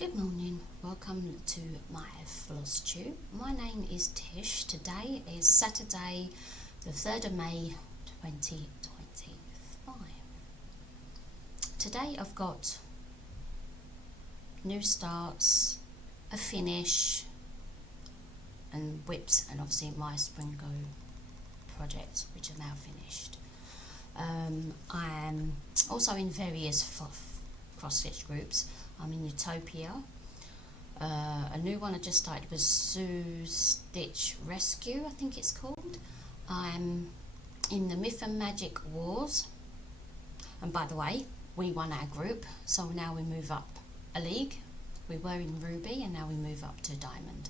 Good morning, welcome to my Flosstube. My name is Tish. Today is Saturday the 3rd of May 2025. Today I've got new starts, a finish and whips, and obviously my Springo project which are now finished. I am also in various cross-stitch groups. I'm in Utopia. A new one I just started was Zoo Stitch Rescue, I think it's called. I'm in the Myth and Magic Wars. And by the way, we won our group, so now we move up a league. We were in Ruby and now we move up to Diamond.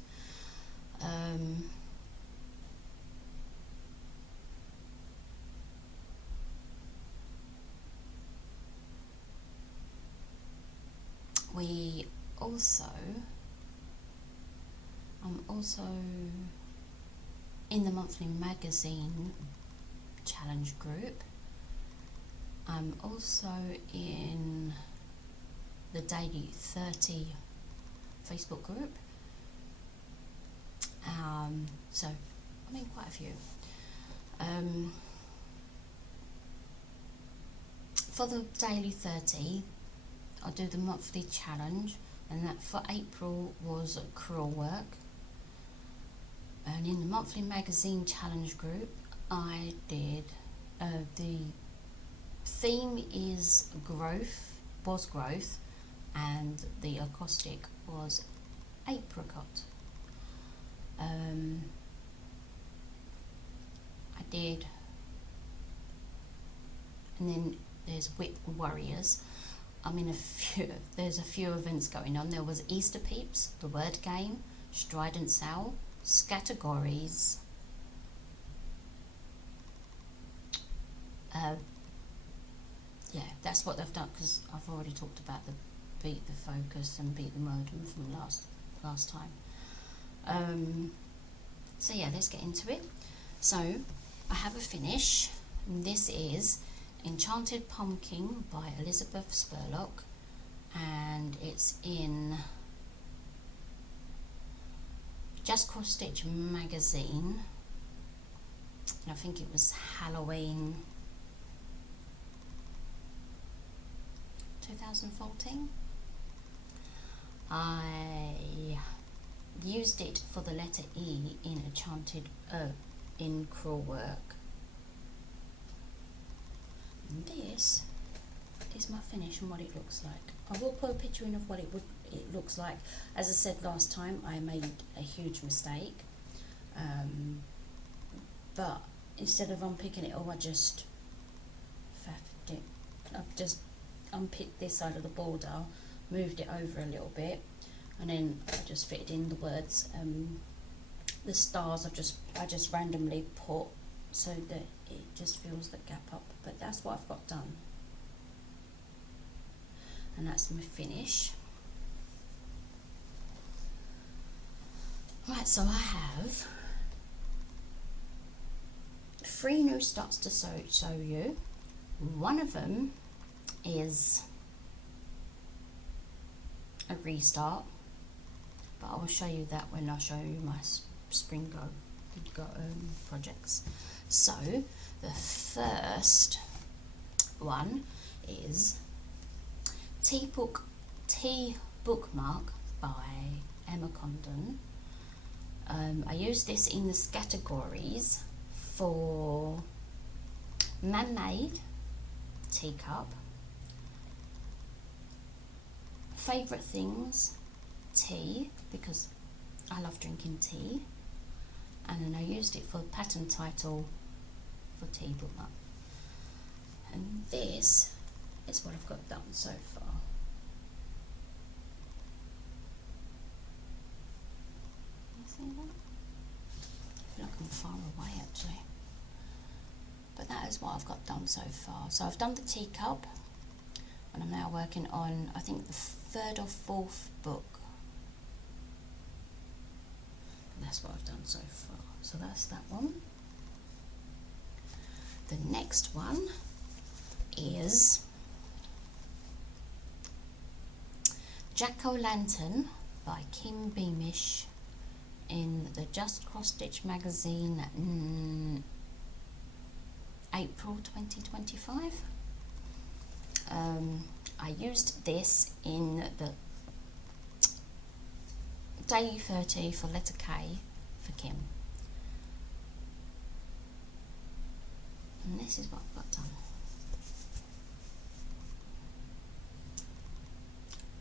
I'm also in the monthly magazine challenge group. I'm also in the Daily 30 Facebook group. So I'm in quite a few. For the Daily 30, I do the monthly challenge, and that for April was crewel work. And in the monthly magazine challenge group, I did the theme is growth, and the acrostic was apricot. I did, and then there's Whip Warriors. I'm in there's a few events going on. There was Easter Peeps, the word game, Strident Sale, Scattergories, yeah, that's what they've done, because I've already talked about the beat the focus and beat the modem from last time. So yeah, let's get into it. So I have a finish, and this is Enchanted Pumpkin by Elizabeth Spurlock, and it's in Just Cross Stitch magazine, and I think it was Halloween 2014. I used it for the letter E in Enchanted in crewel work. And this is my finish and what it looks like. I will put a picture in of what it looks like. As I said last time, I made a huge mistake, but instead of unpicking it all, I just faffed it. I've just unpicked this side of the border, moved it over a little bit, and then I just fitted in the words. The stars I just randomly put so that it just fills the gap up, but that's what I've got done, and that's my finish. Right, so I have 3 new starts to show you. One of them is a restart, but I will show you that when I show you my Springo projects. So the first one is Tea Bookmark by Emma Condon. I use this in the categories for man-made, teacup, favourite things, tea, because I love drinking tea, and then I used it for the pattern title for Tea Bookmark. And this is what I've got done so far. You see that? I feel like I'm far away actually. But that is what I've got done so far. So I've done the teacup, and I'm now working on, I think, the 3rd or 4th book. And that's what I've done so far. So that's that one. The next one is Jack-O-Lantern by Kim Beamish in the Just Cross Stitch magazine, April 2025. I used this in the day 30 for letter K for Kim. And this is what I've got done.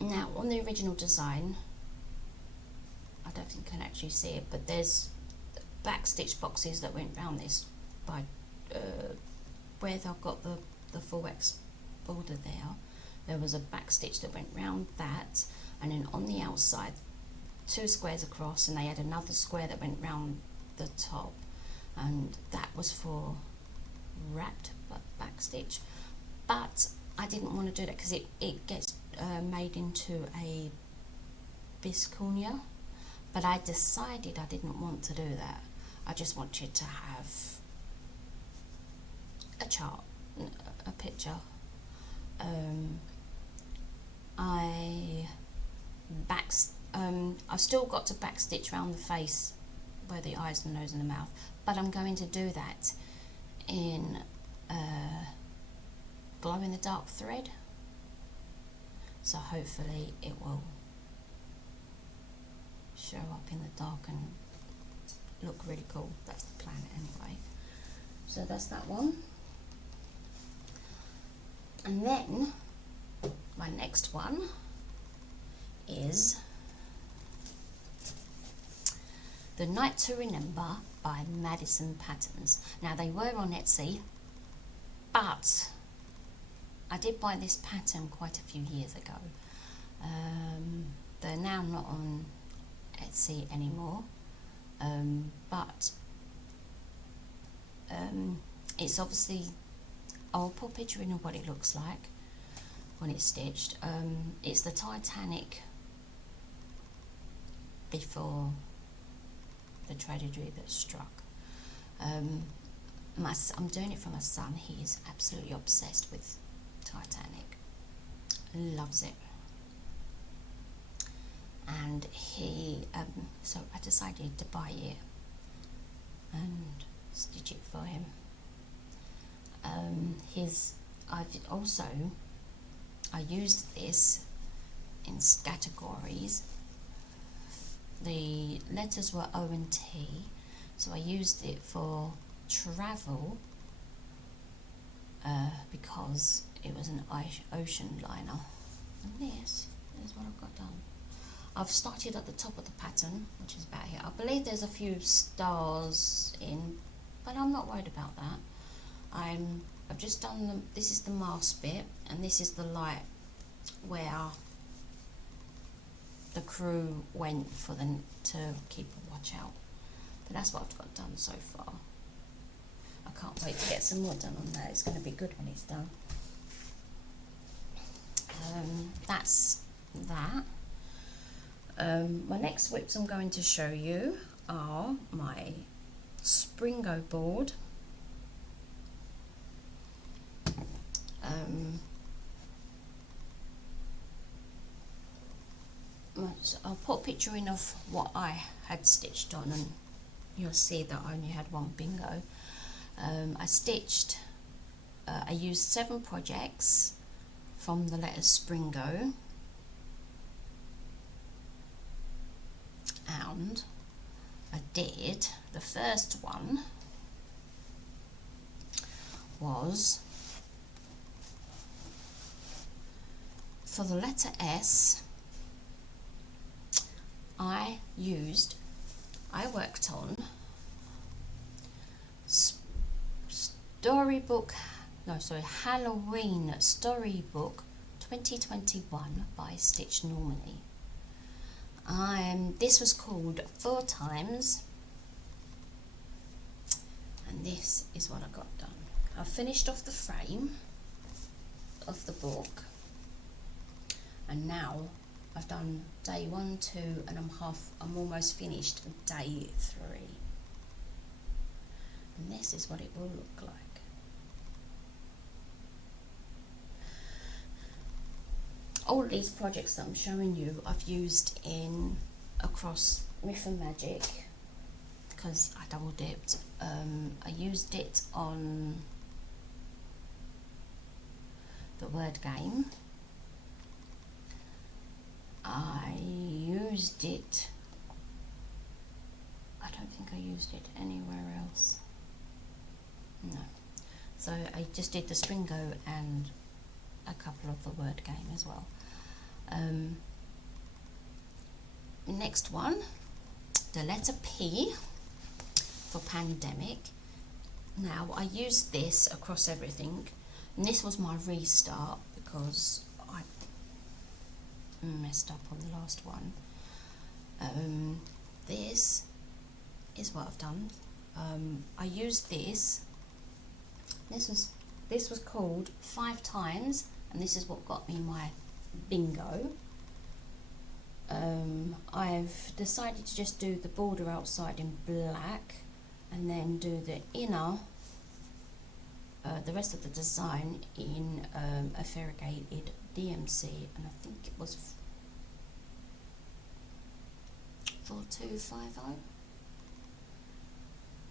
Now, on the original design, I don't think you can actually see it, but there's back stitch boxes that went round this by where they've got the full X border there. There was a back stitch that went round that, and then on the outside, 2 squares across, and they had another square that went round the top, and that was for wrapped back stitch. But I didn't want to do that because it gets made into a biscornia, but I decided I didn't want to do that. I just wanted to have a chart, a picture. I've still got to back stitch around the face where the eyes, the nose and the mouth, but I'm going to do that in glow in the dark thread, so hopefully it will show up in the dark and look really cool. That's the plan anyway. So that's that one. And then my next one is The Night to Remember by Madison Patterns. Now, they were on Etsy, but I did buy this pattern quite a few years ago. They're now not on Etsy anymore, but it's obviously, I'll put a picture in of what it looks like when it's stitched. It's the Titanic before the tragedy that struck. I'm doing it for my son. He is absolutely obsessed with Titanic, loves it, and he so I decided to buy it and stitch it for him. I used this in categories. The letters were O and T, so I used it for travel because it was an ocean liner. And this is what I've got done. I've started at the top of the pattern, which is about here. I believe there's a few stars in, but I'm not worried about that. I've just done this is the mast bit, and this is the light where the crew went for them to keep a watch out. But that's what I've got done so far. I can't wait to get some more done on that. It's going to be good when it's done. That's that. My next whips I'm going to show you are my Springo board. I'll put a picture in of what I had stitched on, and you'll see that I only had one bingo. I used 7 projects from the letters Springo, and I did, the first one was for the letter S. I worked on Halloween Storybook 2021 by Stitch Normally. This was called 4 times, and this is what I got done. I finished off the frame of the book, and now I've done day 1, 2, and I'm almost finished day 3. And this is what it will look like. all of these projects that I'm showing you, I've used across Myth and Magic, because I double dipped. I used it on the word game. I used it, I don't think I used it anywhere else. No. So I just did the Springo and a couple of the word game as well. Next one, the letter P for pandemic. Now I used this across everything, and this was my restart because I messed up on the last one. This is what I've done. I used this. This was called 5 times, and this is what got me my bingo. I've decided to just do the border outside in black, and then do the inner, the rest of the design in a variegated DMC, and I think it was 4250.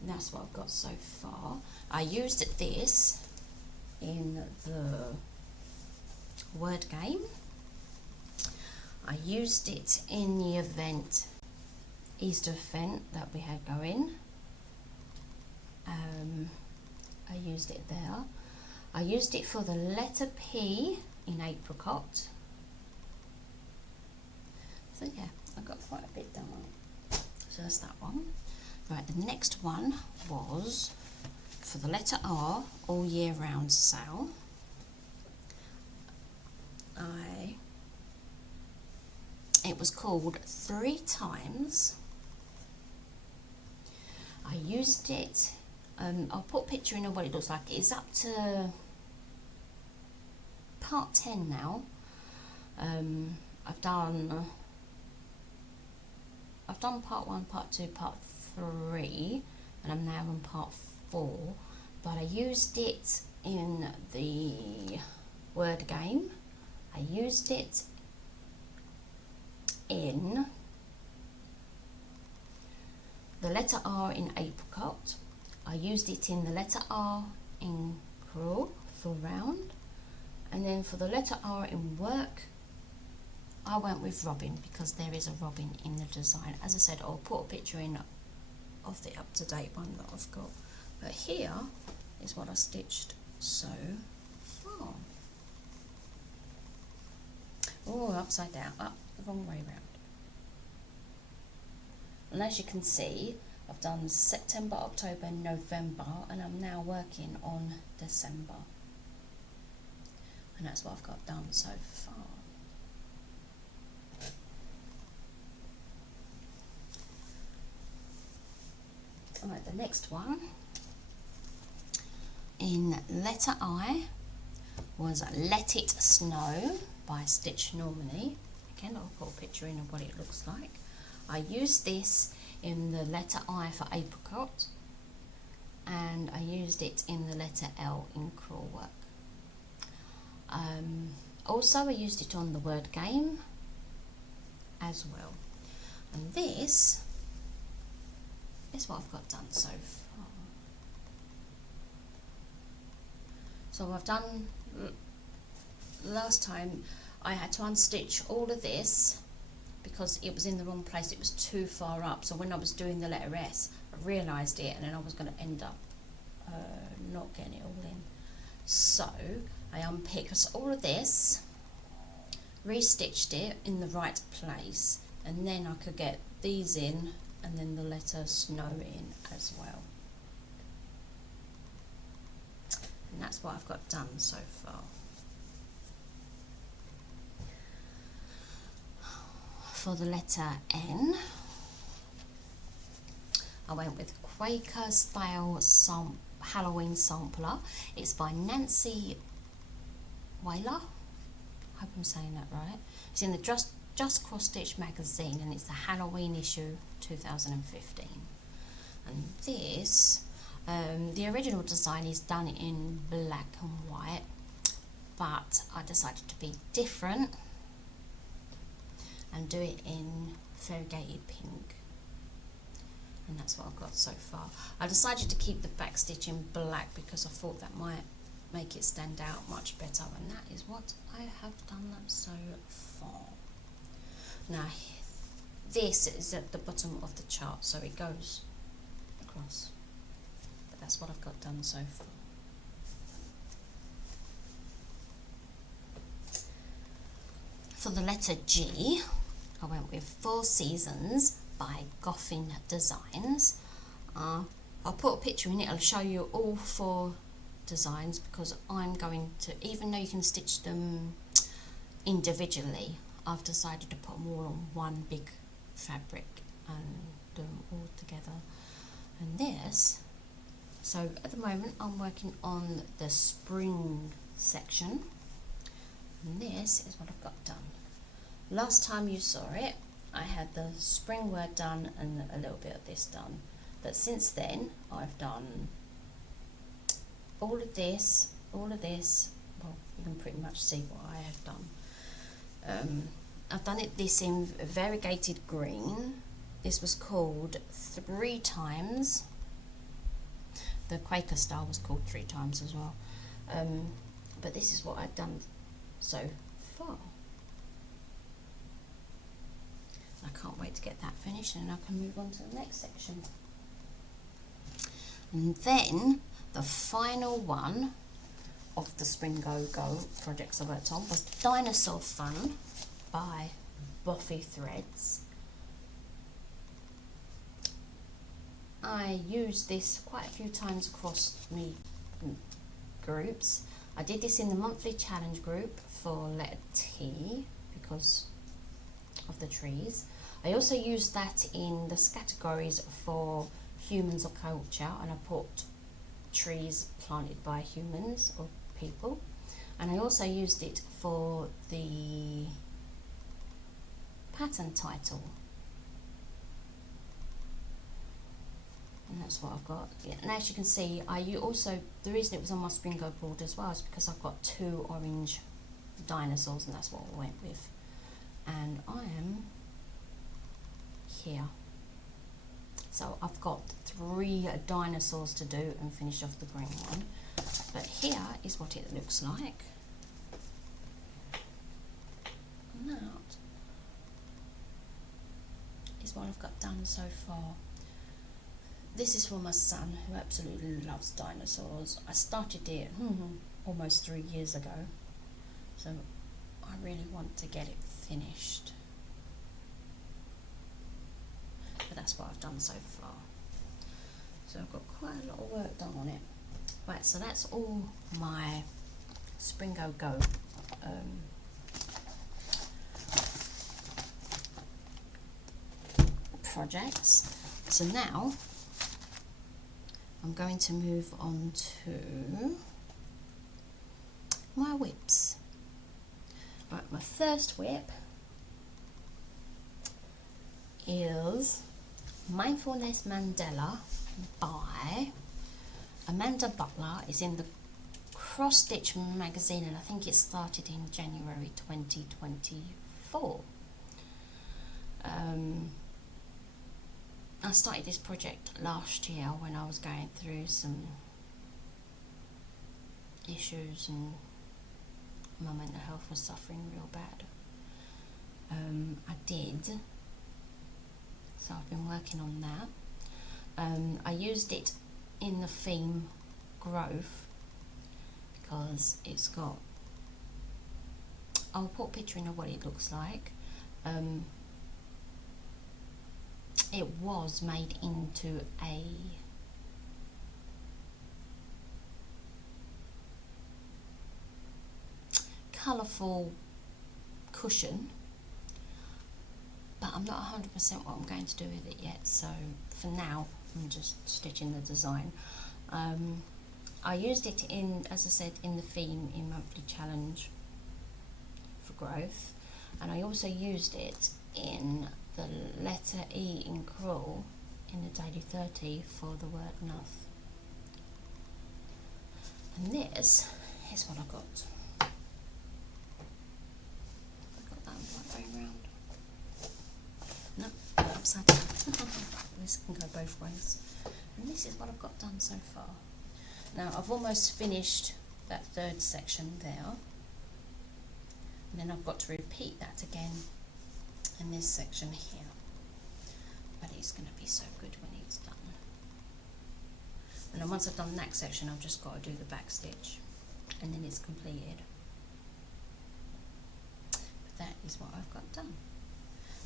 That's what I've got so far. I used this in the word game. I used it in the event, Easter event that we had going. I used it there. I used it for the letter P in apricot. So yeah, I got quite a bit done. So that's that one. Right, the next one was for the letter R, all year round sale. It was called 3 times. I used it, I'll put a picture in of what it looks like. It's up to part 10 now. I've done part 1, part 2, part 3, and I'm now on part 4, but I used it in the word game. I used it in the letter R in apricot. I used it in the letter R in cruel for round, and then for the letter R in work, I went with robin because there is a robin in the design. As I said, I'll put a picture in of the up-to-date one that I've got. But here is what I stitched so far. Oh, upside down, up the wrong way round. And as you can see, I've done September, October, November, and I'm now working on December. And that's what I've got done so far. Alright, the next one in letter I was Let It Snow by Stitch Normally. Again, I'll put a picture in of what it looks like. I used this in the letter I for apricot, and I used it in the letter L in cruel work. Also, I used it on the word game as well. And this is what I've got done so far. So I've done, last time I had to unstitch all of this because it was in the wrong place, it was too far up. So when I was doing the letter S, I realised it, and then I was going to end up not getting it all in. So I unpicked all of this, restitched it in the right place, and then I could get these in, and then the letter snow in as well. And that's what I've got done so far. For the letter N, I went with Quaker Style Halloween Sampler. It's by Nancy Whaler. I hope I'm saying that right. It's in the Just Cross Stitch magazine, and it's the Halloween issue 2015. And this, the original design is done in black and white, but I decided to be different and do it in variegated pink. And that's what I've got so far. I decided to keep the back stitch in black because I thought that might make it stand out much better, and that is what I have done so far. Now this is at the bottom of the chart, so it goes across, but that's what I've got done so far. For the letter G, I went with 4 Seasons by Goffin Designs. I'll put a picture in it. I'll show you all 4 designs because I'm going to, even though you can stitch them individually, I've decided to put them all on one big fabric and do them all together. And this, so at the moment I'm working on the spring section, and this is what I've got done. Last time you saw it, I had the spring word done and a little bit of this done, but since then I've done all of this, well, you can pretty much see what I have done. I've done this in variegated green. This was called 3 times. The Quaker style was called 3 times as well. But this is what I've done so far. I can't wait to get that finished and I can move on to the next section. And then the final one of the Springo Go projects I worked on was Dinosaur Fun by Boffy Threads. I used this quite a few times across my groups. I did this in the monthly challenge group for letter T because of the trees. I also used that in the categories for humans or culture, and I put trees planted by humans or people, and I also used it for the pattern title, and that's what I've got. Yeah, and as you can see, the reason it was on my Springo board as well is because I've got 2 orange dinosaurs, and that's what I went with. And I am here, so I've got 3 dinosaurs to do and finish off the green one, but here is what it looks like. And that is what I've got done so far. This is for my son who absolutely loves dinosaurs. I started it almost 3 years ago, so I really want to get it finished. But that's what I've done so far. So I've got quite a lot of work done on it. Right, so that's all my Springo Go projects. So now I'm going to move on to my whips. Right, my first whip is Mindfulness Mandela by Amanda Butler. Is in the Cross Stitch magazine, and I think it started in January 2024. I started this project last year when I was going through some issues and my mental health was suffering real bad. I did, so I've been working on that. I used it in the theme growth because it's got, I'll put a picture in of what it looks like. It was made into a colourful cushion, but I'm not 100% what I'm going to do with it yet, so for now I'm just stitching the design. I used it in, as I said, in the theme in monthly challenge for growth, and I also used it in the letter E in crawl in the daily 30 for the word enough. And this is what I got. I got that right way round. upside down. This can go both ways. And this is what I've got done so far. Now I've almost finished that third section there. And then I've got to repeat that again in this section here. But it's going to be so good when it's done. And then once I've done that section, I've just got to do the back stitch. And then it's completed. But that is what I've got done.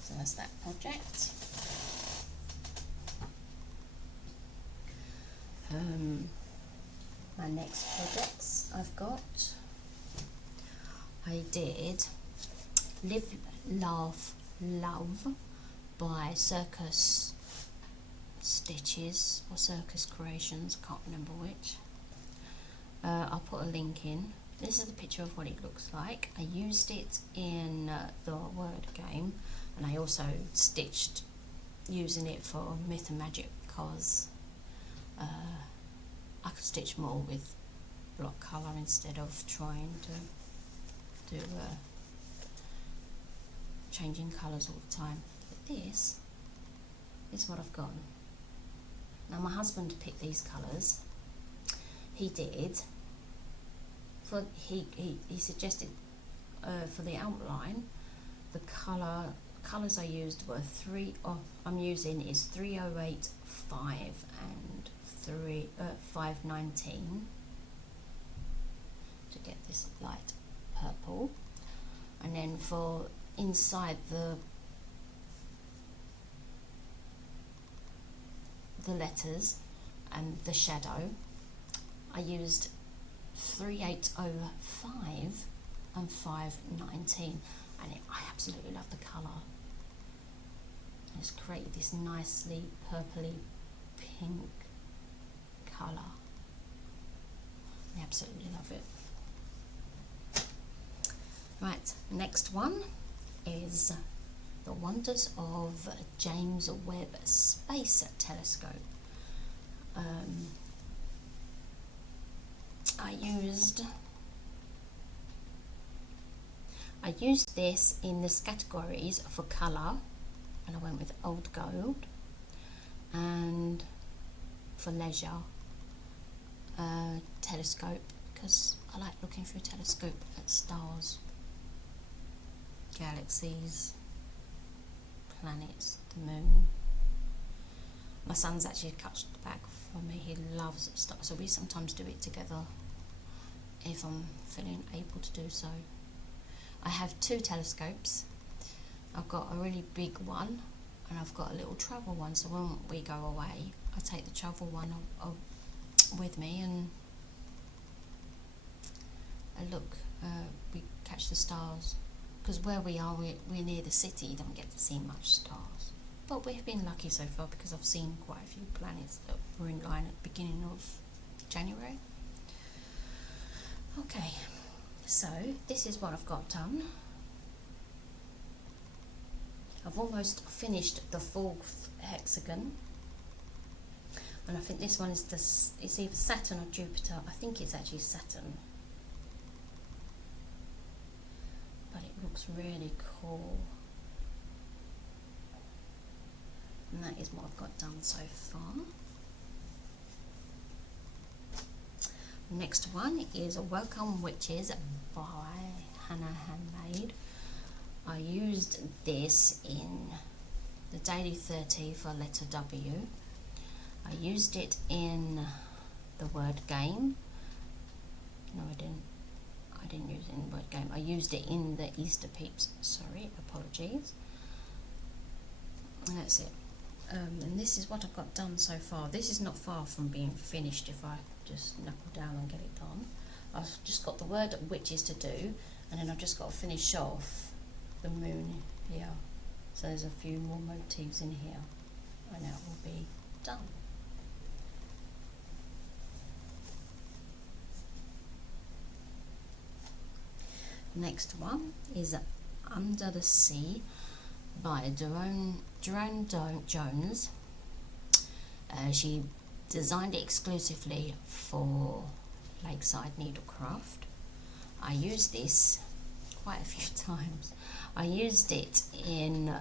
So that's that project. My next projects I've got, I did Live, Laugh, Love by Circus Stitches or Circus Creations, can't remember which. I'll put a link in. This is the picture of what it looks like. I used it in the word game, and I also stitched using it for Myth and Magic because I could stitch more with block colour instead of trying to do changing colours all the time. But this is what I've got. Now my husband picked these colours. He did. He suggested for the outline the colours I used were I'm using is 308, 5 and 519 to get this light purple. And then for inside the letters and the shadow, I used 3805 and 519, and I absolutely love the colour. It's created this nicely purpley pink colour. I absolutely love it. Right, next one is The Wonders of James Webb Space Telescope. I used this in this categories for colour, and I went with Old Gold, and for leisure, telescope, because I like looking through a telescope at stars, galaxies, planets, the moon. My son's actually cut back for me. He loves stars, so we sometimes do it together if I'm feeling able to do so. I have two telescopes. I've got a really big one and I've got a little travel one, so when we go away I take the travel one with me and look, we catch the stars, because where we are, we're near the city, you don't get to see much stars. But we've been lucky so far because I've seen quite a few planets that were in line at the beginning of January. Okay, so this is what I've got done. I've almost finished the fourth hexagon, and I think this one is it's either Saturn or Jupiter. I think it's actually Saturn, but it looks really cool. And that is what I've got done so far. Next one is Welcome Witches by Hannah Handmade. I used this in the Daily 30 for letter W. I used it in the word game. No, I didn't use it in the word game. I used it in the Easter Peeps. Sorry, apologies. And that's it. And this is what I've got done so far. This is not far from being finished if I just knuckle down and get it done. I've just got the word witches to do, and then I've just got to finish off the moon here. So there's a few more motifs in here, and that will be done. Next one is Under the Sea by Jerome Jones. She designed it exclusively for Lakeside Needlecraft. I used this quite a few times. I used it in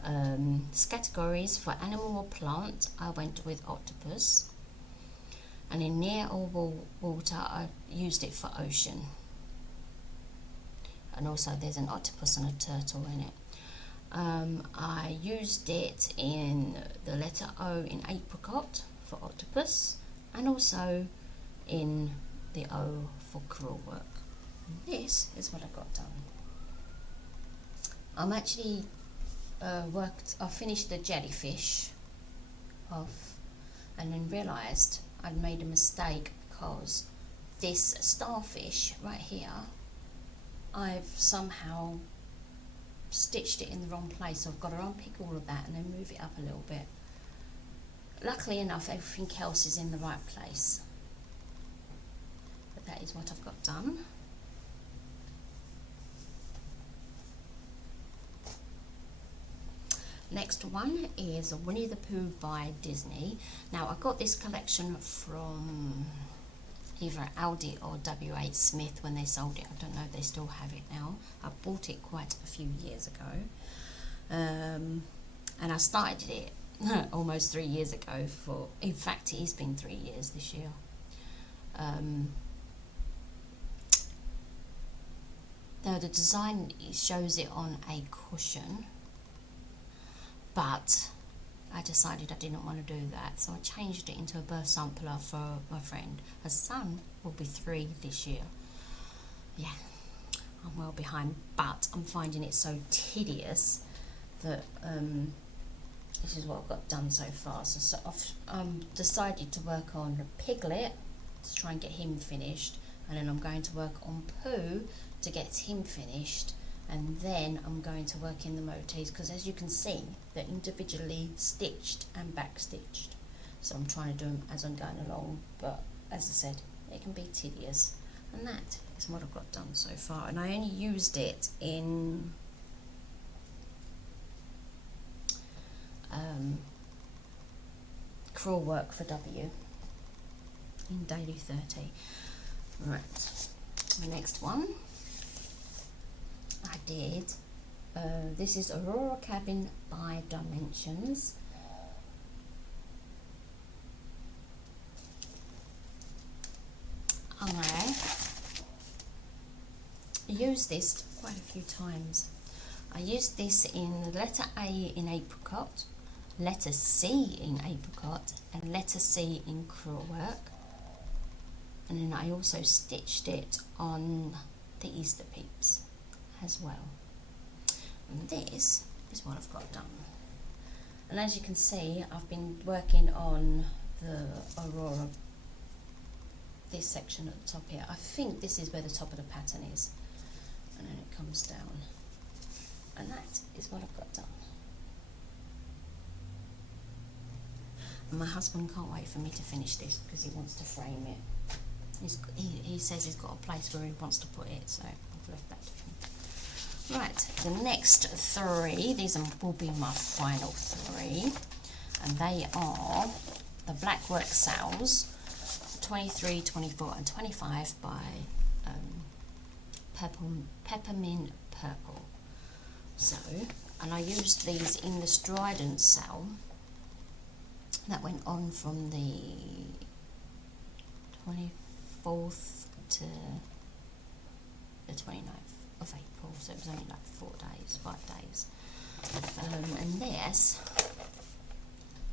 categories for animal or plant. I went with octopus, and in near or water I used it for ocean, and also there's an octopus and a turtle in it. I used it in the letter O in apricot for octopus, and also in the O for crewel work. And this is what I got done. I'm actually I finished the jellyfish off, and then realised I'd made a mistake, because this starfish right here, I've somehow stitched it in the wrong place, so I've got to unpick all of that and then move it up a little bit. Luckily enough, everything else is in the right place. But that is what I've got done. Next one is Winnie the Pooh by Disney. Now, I got this collection from either Aldi or WH Smith when they sold it. I don't know if they still have it now. I bought it quite a few years ago. And I started it almost 3 years ago. In fact, it's been 3 years this year. Though the design shows it on a cushion, but I decided I didn't want to do that, so I changed it into a birth sampler for my friend. Her son will be 3 this year. Yeah, I'm well behind, but I'm finding it so tedious that this is what I've got done so far. So I've decided to work on Piglet to try and get him finished, and then I'm going to work on Pooh to get him finished, and then I'm going to work in the motifs, because as you can see, they're individually stitched and back stitched. So I'm trying to do them as I'm going along, but as I said, it can be tedious. And that is what I've got done so far. And I only used it in crewel work for W in Daily 30. Right, the next one I did, this is Aurora Cabin by Dimensions. I used this quite a few times. I used this in the letter A in apricot, letter C in apricot, and letter C in crewel work. And then I also stitched it on the Easter peeps as well. And this is what I've got done. And as you can see, I've been working on the Aurora, this section at the top here. I think this is where the top of the pattern is, and then it comes down, and that is what I've got done. And my husband can't wait for me to finish this, because he wants to frame it. He says he's got a place where he wants to put it, so I've left that to him. Right, the next 3, these will be my final 3, and they are the Black Work Sales 23, 24 and 25 by Peppermint Purple. So, and I used these in the Strident sale that went on from the 24th to the 29th of April, so it was only like 4 days, 5 days. And this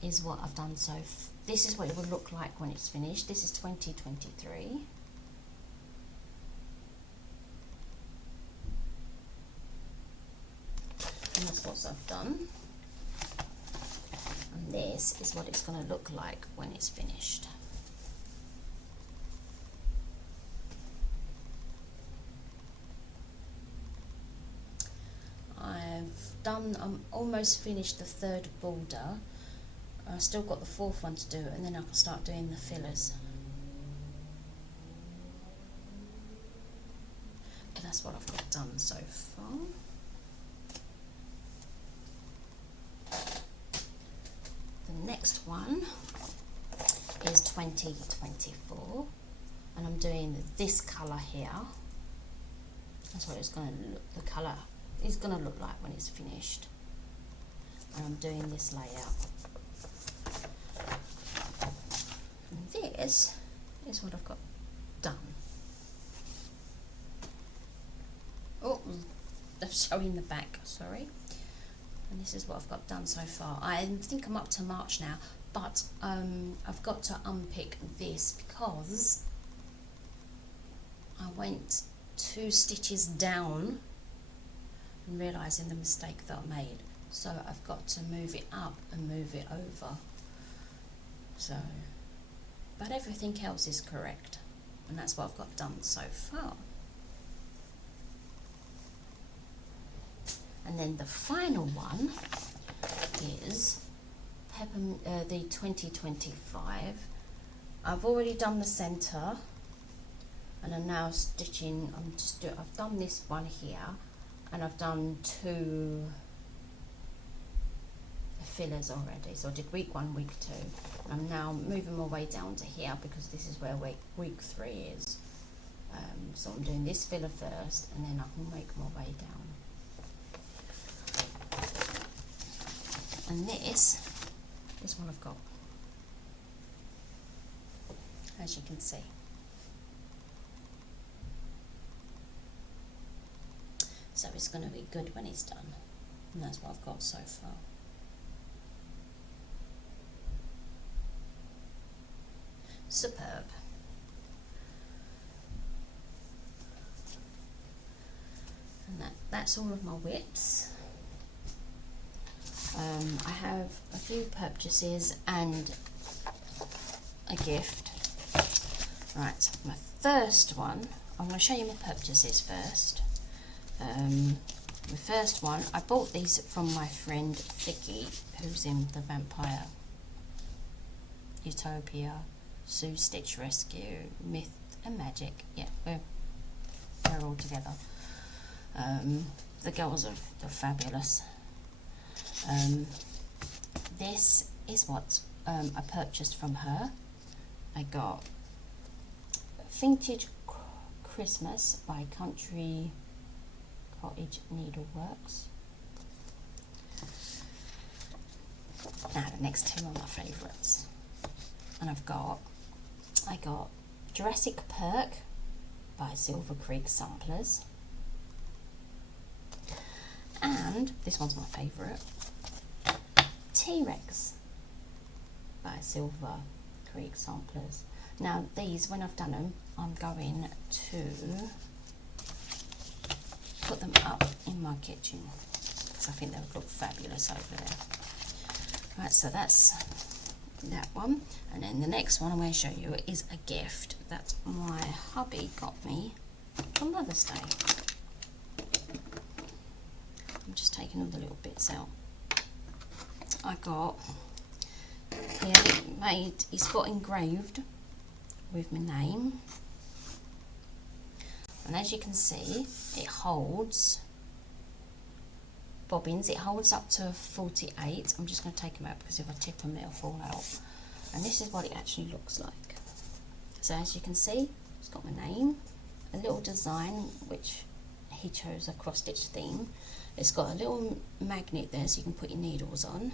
is what I've done so this is what it will look like when it's finished. This is 2023. And that's what I've done. And this is what it's going to look like when it's finished. I'm almost finished the 3rd border. I've still got the 4th one to do, and then I can start doing the fillers. But that's what I've got done so far. The next one is 2024, and I'm doing this colour here. That's what it's going to look, the colour is going to look like when it's finished. And I'm doing this layout. And this is what I've got done. Oh, I'm showing the back, sorry. And this is what I've got done so far. I think I'm up to March now, but I've got to unpick this because I went 2 stitches down and realising the mistake that I made. So I've got to move it up and move it over. So, but everything else is correct, and that's what I've got done so far. And then the final one is the 2025. I've already done the centre, and I'm now stitching. I've done this one here, and I've done 2 fillers already. So I did week 1, week 2. And I'm now moving my way down to here because this is where week 3 is. So I'm doing this filler first, and then I can make my way down. And this is what I've got, as you can see. So it's going to be good when it's done, and that's what I've got so far. Superb. And that's all of my whips. I have a few purchases and a gift. Right, my first one, I'm going to show you my purchases first. The first one, I bought these from my friend Vicky, who's in the Vampire Utopia, Sue Stitch Rescue, Myth and Magic. Yeah, they're all together. The girls are fabulous. This is what I purchased from her. I got Vintage Christmas by Country Cottage Needleworks. Now the next 2 are my favourites. And I got Jurassic Perk by Silver Creek Samplers. And this one's my favourite, T-Rex by Silver Creek Samplers. Now these, when I've done them, I'm going to put them up in my kitchen because I think they would look fabulous over there. Right, so that's that one. And then the next one I'm going to show you is a gift that my hubby got me on Mother's Day. I'm just taking all the little bits out. I got, he's got engraved with my name, and as you can see, it holds bobbins. It holds up to 48. I'm just going to take them out because if I tip them they'll fall out. And this is what it actually looks like. So as you can see, it's got my name, a little design which he chose a cross-stitch theme. It's got a little magnet there so you can put your needles on,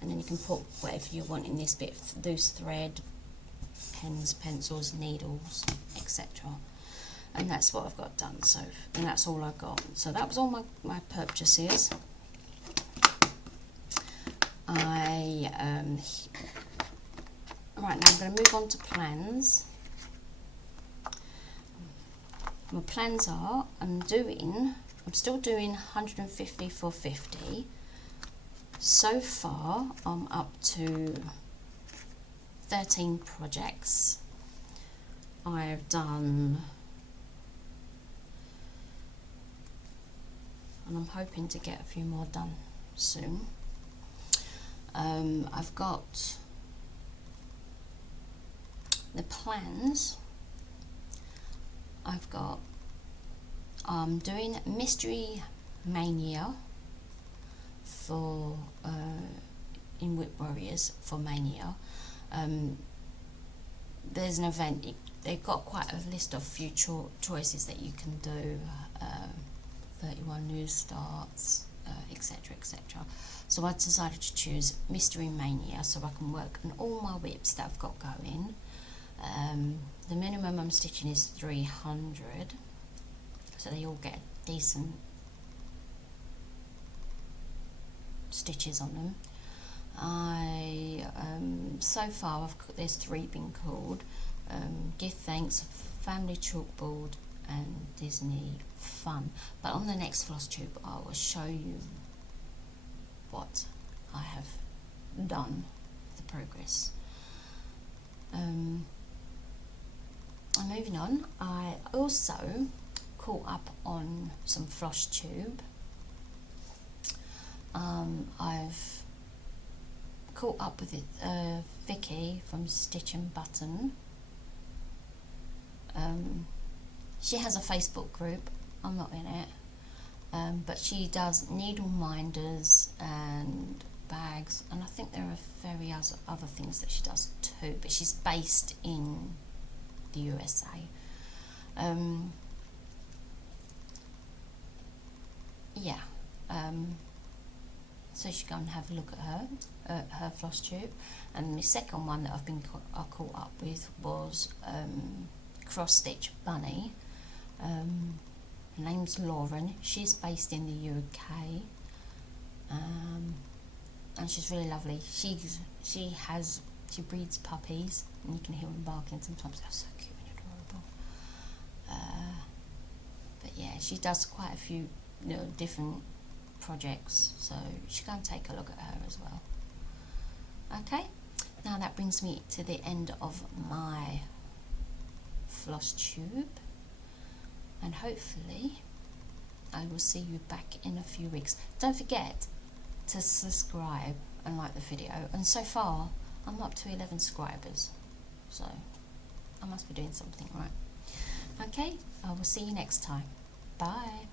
and then you can put whatever you want in this bit, loose thread, pens, pencils, needles, etc. And that's what I've got done. So, and that's all I got. So that was all my purchases. Right now I'm going to move on to plans. My plans are, I'm still doing 150 for 50. So far I'm up to 13 projects. I've done, and I'm hoping to get a few more done soon. I've got the plans. I've got doing Mystery Mania for in Whip Warriors for Mania. There's an event. They've got quite a list of few choices that you can do 31 new starts, etc, etc. So I decided to choose Mystery Mania so I can work on all my whips that I've got going. The minimum I'm stitching is 300, so they all get decent stitches on them. So far there's 3 been called Give Thanks, Family Chalkboard and Disney Fun, but on the next Flosstube I will show you what I have done, the progress. Moving on, I also caught up on some Flosstube. I've caught up with it, Vicky from Stitch and Button. She has a Facebook group, I'm not in it, but she does needle minders and bags, and I think there are various other things that she does too, but she's based in the USA. So you should go and have a look at her Flosstube. And the second one that I caught up with was Cross Stitch Bunny. Her name's Lauren. She's based in the UK, and she's really lovely. She breeds puppies, and you can hear them barking sometimes. They're so cute and adorable. But yeah, she does quite a few different projects, so you should go and take a look at her as well. Okay, now that brings me to the end of my Flosstube, and hopefully I will see you back in a few weeks. Don't forget to subscribe and like the video, and so far I'm up to 11 subscribers, so I must be doing something right. Okay, I will see you next time. Bye.